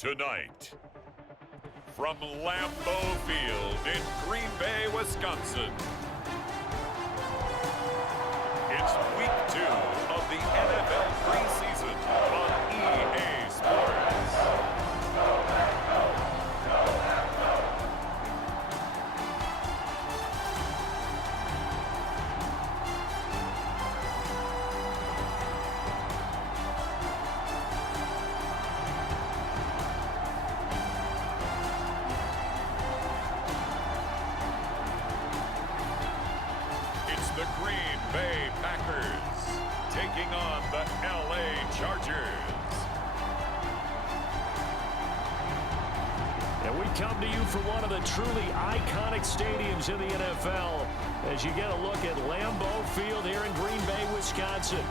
Tonight, from Lambeau Field in Green Bay, Wisconsin, it's week 2 of the NFL preseason on EA Sports. The Green Bay Packers taking on the LA Chargers. And we come to you from one of the truly iconic stadiums in the NFL as you get a look at Lambeau Field here in Green Bay, Wisconsin.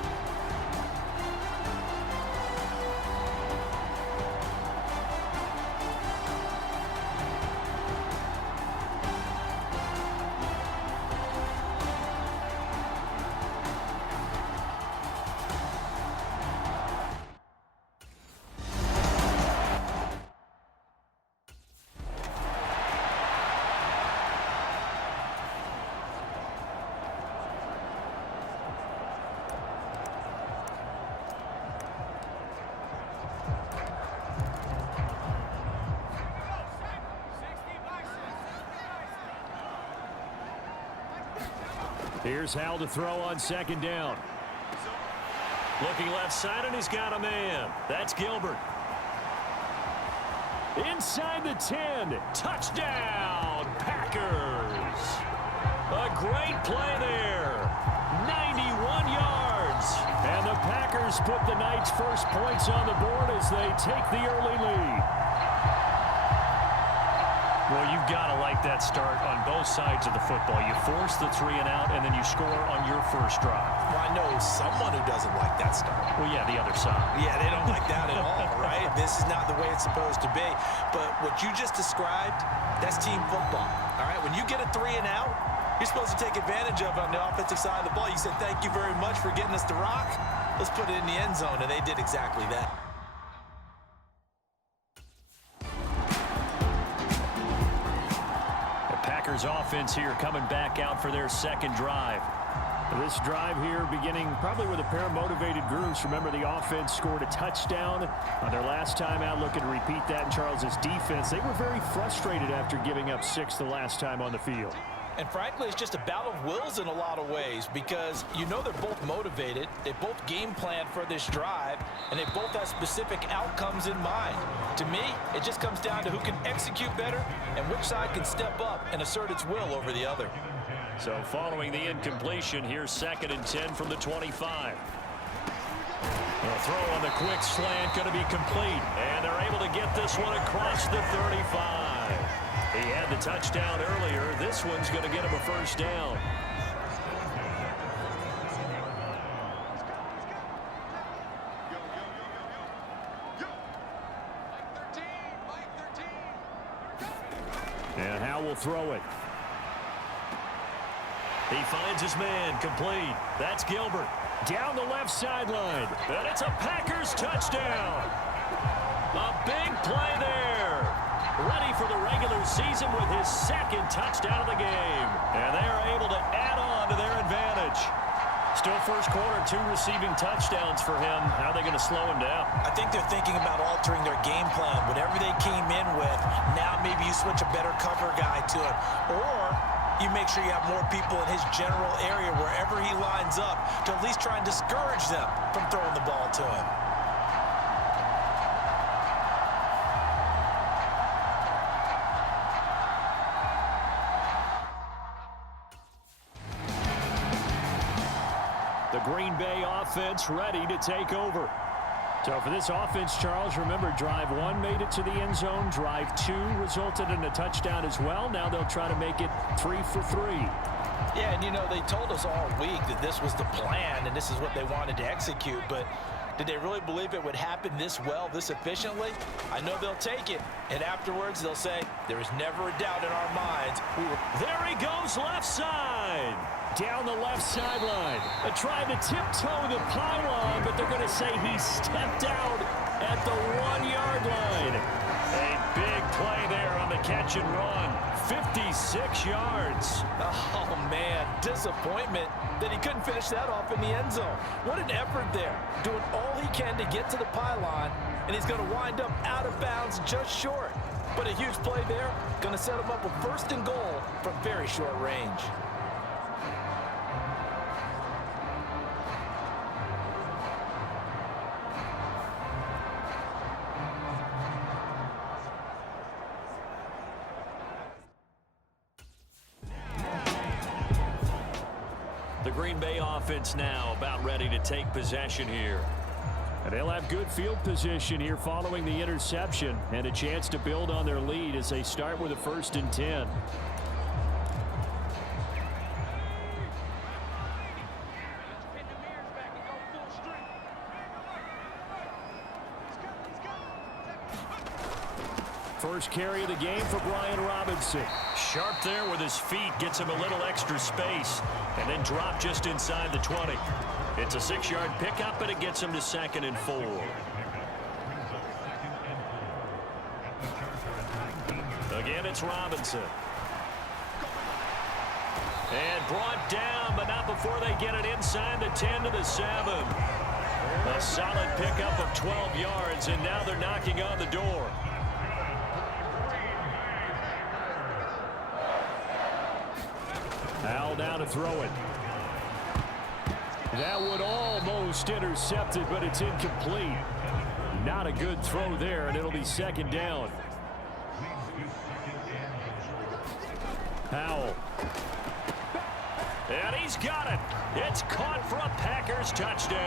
Here's Hal to throw on second down. Looking left side, and he's got a man. That's Gilbert. Inside the 10. Touchdown, Packers. A great play there. 91 yards. And the Packers put the night's first points on the board as they take the early lead. Well, you've got to like that start on both sides of the football. You force the 3 and out, and then you score on your first drive. Well, I know someone who doesn't like that start. Well, yeah, the other side. Yeah, they don't like that at all, right? This is not the way it's supposed to be. But what you just described, that's team football, all right? When you get a 3 and out, you're supposed to take advantage of it on the offensive side of the ball. You said, thank you very much for getting us the rock. Let's put it in the end zone, and they did exactly that. Packers offense here coming back out for their second drive. This drive here beginning probably with a pair of motivated groups. Remember, the offense scored a touchdown on their last time out. Looking to repeat that in Charles' defense. They were very frustrated after giving up 6 the last time on the field. And frankly, it's just a battle of wills in a lot of ways because you know they're both motivated. They both game plan for this drive, and they both have specific outcomes in mind. To me, it just comes down to who can execute better and which side can step up and assert its will over the other. So following the incompletion, here's 2nd and 10 from the 25. A throw on the quick slant going to be complete, and they're able to get this one across the 35. He had the touchdown earlier. This one's going to get him a first down. And Hal will throw it. He finds his man, complete. That's Gilbert. Down the left sideline. And it's a Packers touchdown. A big play there. Ready for the regular season with his 2nd touchdown of the game. And they are able to add on to their advantage. Still first quarter, 2 receiving touchdowns for him. How are they going to slow him down? I think they're thinking about altering their game plan. Whatever they came in with, now maybe you switch a better cover guy to it. Or you make sure you have more people in his general area wherever he lines up to at least try and discourage them from throwing the ball to him. The Green Bay offense ready to take over. So for this offense, Charles, remember, drive 1 made it to the end zone. Drive 2 resulted in a touchdown as well. Now they'll try to make it 3 for 3. Yeah, and you know, they told us all week that this was the plan and this is what they wanted to execute, but did they really believe it would happen this well, this efficiently? I know they'll take it, and afterwards they'll say, there is never a doubt in our minds. There he goes, left side. Down the left sideline. Trying to tiptoe the pylon, but they're going to say he stepped out at the 1-yard line. catch and run. 56 yards. Oh, man, disappointment that he couldn't finish that off in the end zone. What an effort there, doing all he can to get to the pylon, and he's going to wind up out of bounds just short. But a huge play there, going to set him up with 1st and goal from very short range. The Green Bay offense now about ready to take possession here. And they'll have good field position here following the interception and a chance to build on their lead as they start with a 1st and 10. First carry of the game for Brian Robinson. Sharp there with his feet, gets him a little extra space, and then drop just inside the 20. It's a 6-yard pickup, and it gets him to 2nd and 4. Again, it's Robinson. And brought down, but not before they get it inside the 10 to the 7. A solid pickup of 12 yards, and now they're knocking on the door. Al now to throw it. That would almost intercept it, but it's incomplete. Not a good throw there, and it'll be 2nd down. Howell. And he's got it. It's caught for a Packers touchdown.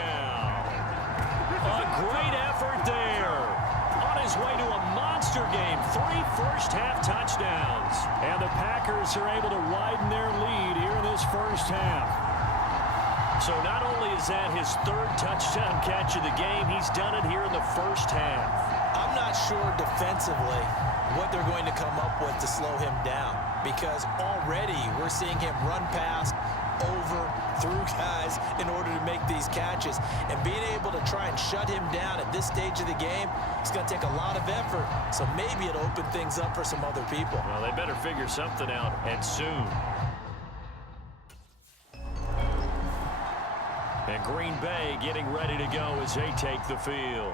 A great effort there. On his way to a monster game. 3 first-half touchdowns. And the Packers are able to widen their lead here in this first half. So not only is that his 3rd touchdown catch of the game, he's done it here in the first half. I'm not sure defensively what they're going to come up with to slow him down, because already we're seeing him run past, over, through guys in order to make these catches. And being able to try and shut him down at this stage of the game, it's going to take a lot of effort. So maybe it'll open things up for some other people. Well, they better figure something out, and soon. And Green Bay getting ready to go as they take the field.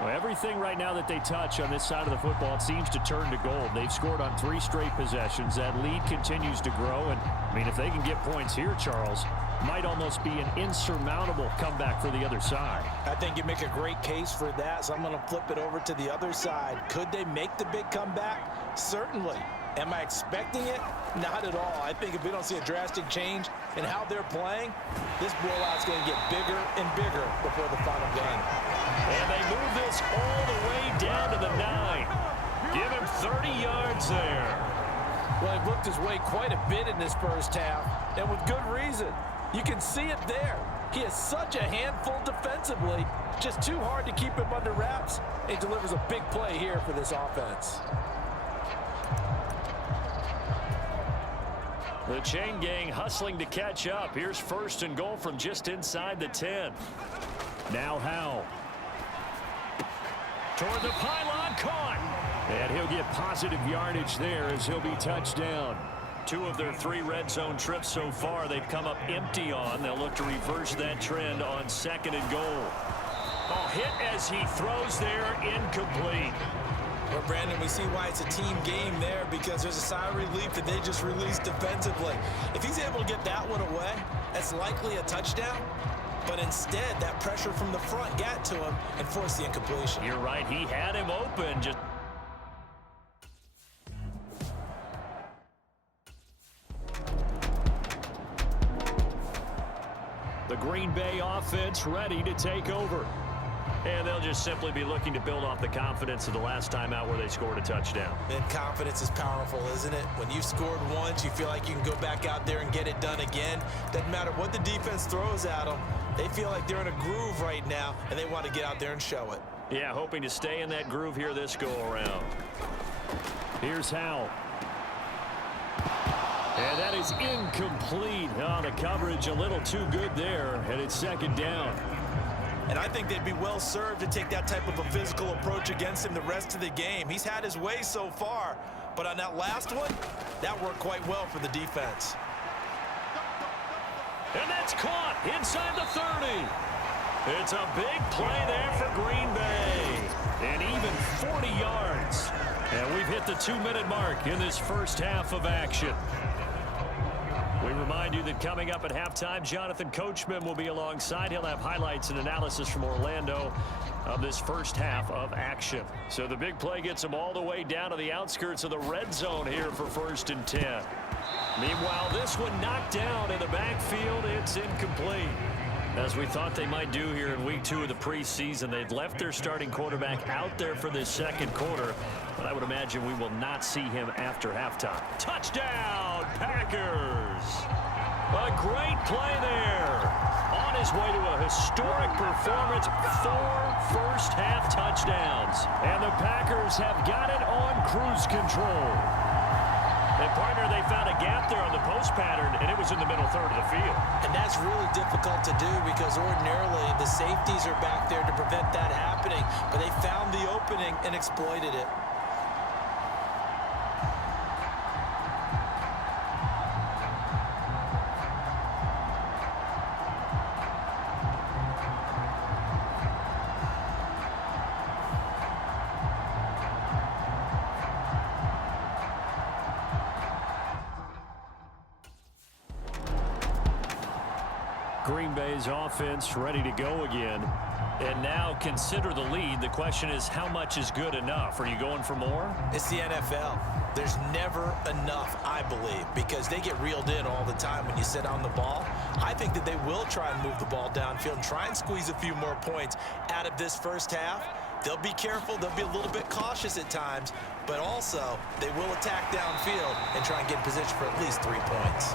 Well, everything right now that they touch on this side of the football, it seems to turn to gold. They've scored on 3 straight possessions. That lead continues to grow. And, I mean, if they can get points here, Charles, might almost be an insurmountable comeback for the other side. I think you make a great case for that, so I'm going to flip it over to the other side. Could they make the big comeback? Certainly. Am I expecting it? Not at all. I think if we don't see a drastic change in how they're playing, this blowout's going to get bigger and bigger before the final game. And they move this all the way down to the 9. Give him 30 yards there. Well, he looked his way quite a bit in this first half, and with good reason. You can see it there. He is such a handful defensively, just too hard to keep him under wraps. He delivers a big play here for this offense. The chain gang hustling to catch up. Here's 1st and goal from just inside the 10. Now Howell. Toward the pylon, caught. And he'll get positive yardage there as he'll be touched down. 2 of their 3 red zone trips so far they've come up empty on. They'll look to reverse that trend on 2nd and goal. Oh, hit as he throws there, incomplete. Well, Brandon, we see why it's a team game there, because there's a sigh of relief that they just released defensively. If he's able to get that one away, that's likely a touchdown. But instead, that pressure from the front got to him and forced the incompletion. You're right. He had him open. Just the Green Bay offense ready to take over. And they'll just simply be looking to build off the confidence of the last time out where they scored a touchdown. And confidence is powerful, isn't it? When you've scored once, you feel like you can go back out there and get it done again. Doesn't matter what the defense throws at them. They feel like they're in a groove right now, and they want to get out there and show it. Yeah, hoping to stay in that groove here this go-around. Here's Howell. And that is incomplete. Oh, the coverage a little too good there, and it's 2nd down. And I think they'd be well served to take that type of a physical approach against him the rest of the game. He's had his way so far, But on that last one, that worked quite well for the defense. And that's caught inside the 30. It's a big play there for Green Bay. And even 40 yards. And we've hit the 2-minute mark in this first half of action. We remind you that coming up at halftime, Jonathan Coachman will be alongside. He'll have highlights and analysis from Orlando of this first half of action. So the big play gets them all the way down to the outskirts of the red zone here for 1st and 10. Meanwhile, this one knocked down in the backfield. It's incomplete. As we thought they might do here in week 2 of the preseason, they'd left their starting quarterback out there for this second quarter, but I would imagine we will not see him after halftime. Touchdown, Packers! A great play there. On his way to a historic performance, 4 first-half touchdowns. And the Packers have got it on cruise control. And, partner, they found a gap there on the post pattern, and it was in the middle third of the field. And that's really difficult to do because ordinarily the safeties are back there to prevent that happening. But they found the opening and exploited it. Green Bay's offense ready to go again. And now consider the lead. The question is, how much is good enough? Are you going for more? It's the NFL. There's never enough, I believe, because they get reeled in all the time when you sit on the ball. I think that they will try and move the ball downfield and try and squeeze a few more points out of this first half. They'll be careful. They'll be a little bit cautious at times, but also they will attack downfield and try and get in position for at least 3 points.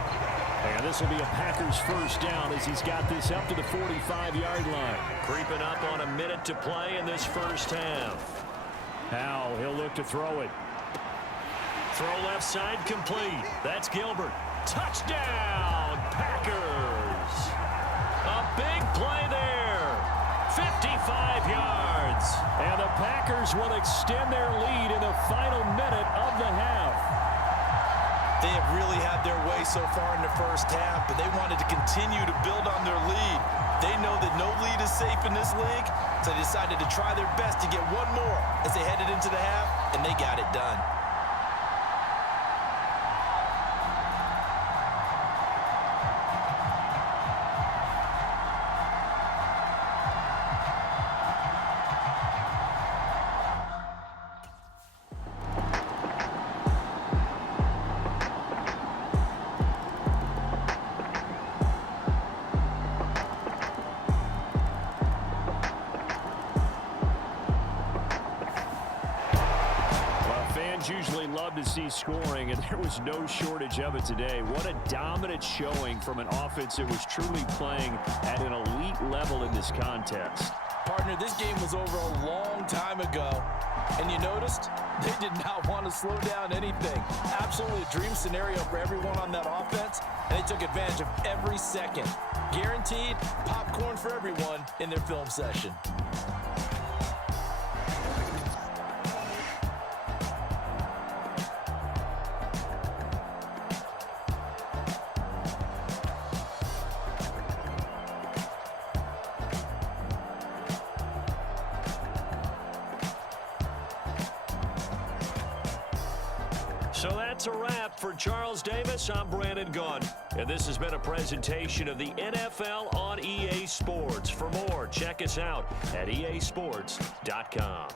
And this will be a Packers first down as he's got this up to the 45-yard line. Creeping up on a minute to play in this first half. Howell, he'll look to throw it. Throw left side complete. That's Gilbert. Touchdown, Packers. A big play there. 55 yards. And the Packers will extend their lead in the final minute of the half. They have really had their way so far in the first half, but they wanted to continue to build on their lead. They know that no lead is safe in this league, so they decided to try their best to get one more as they headed into the half, and they got it done. Usually love to see scoring, and there was no shortage of it today. What a dominant showing from an offense that was truly playing at an elite level in this contest. Partner, this game was over a long time ago, and you noticed they did not want to slow down anything. Absolutely a dream scenario for everyone on that offense, and they took advantage of every second. Guaranteed popcorn for everyone in their film session. So that's a wrap for Charles Davis. I'm Brandon Gunn, and this has been a presentation of the NFL on EA Sports. For more, check us out at easports.com.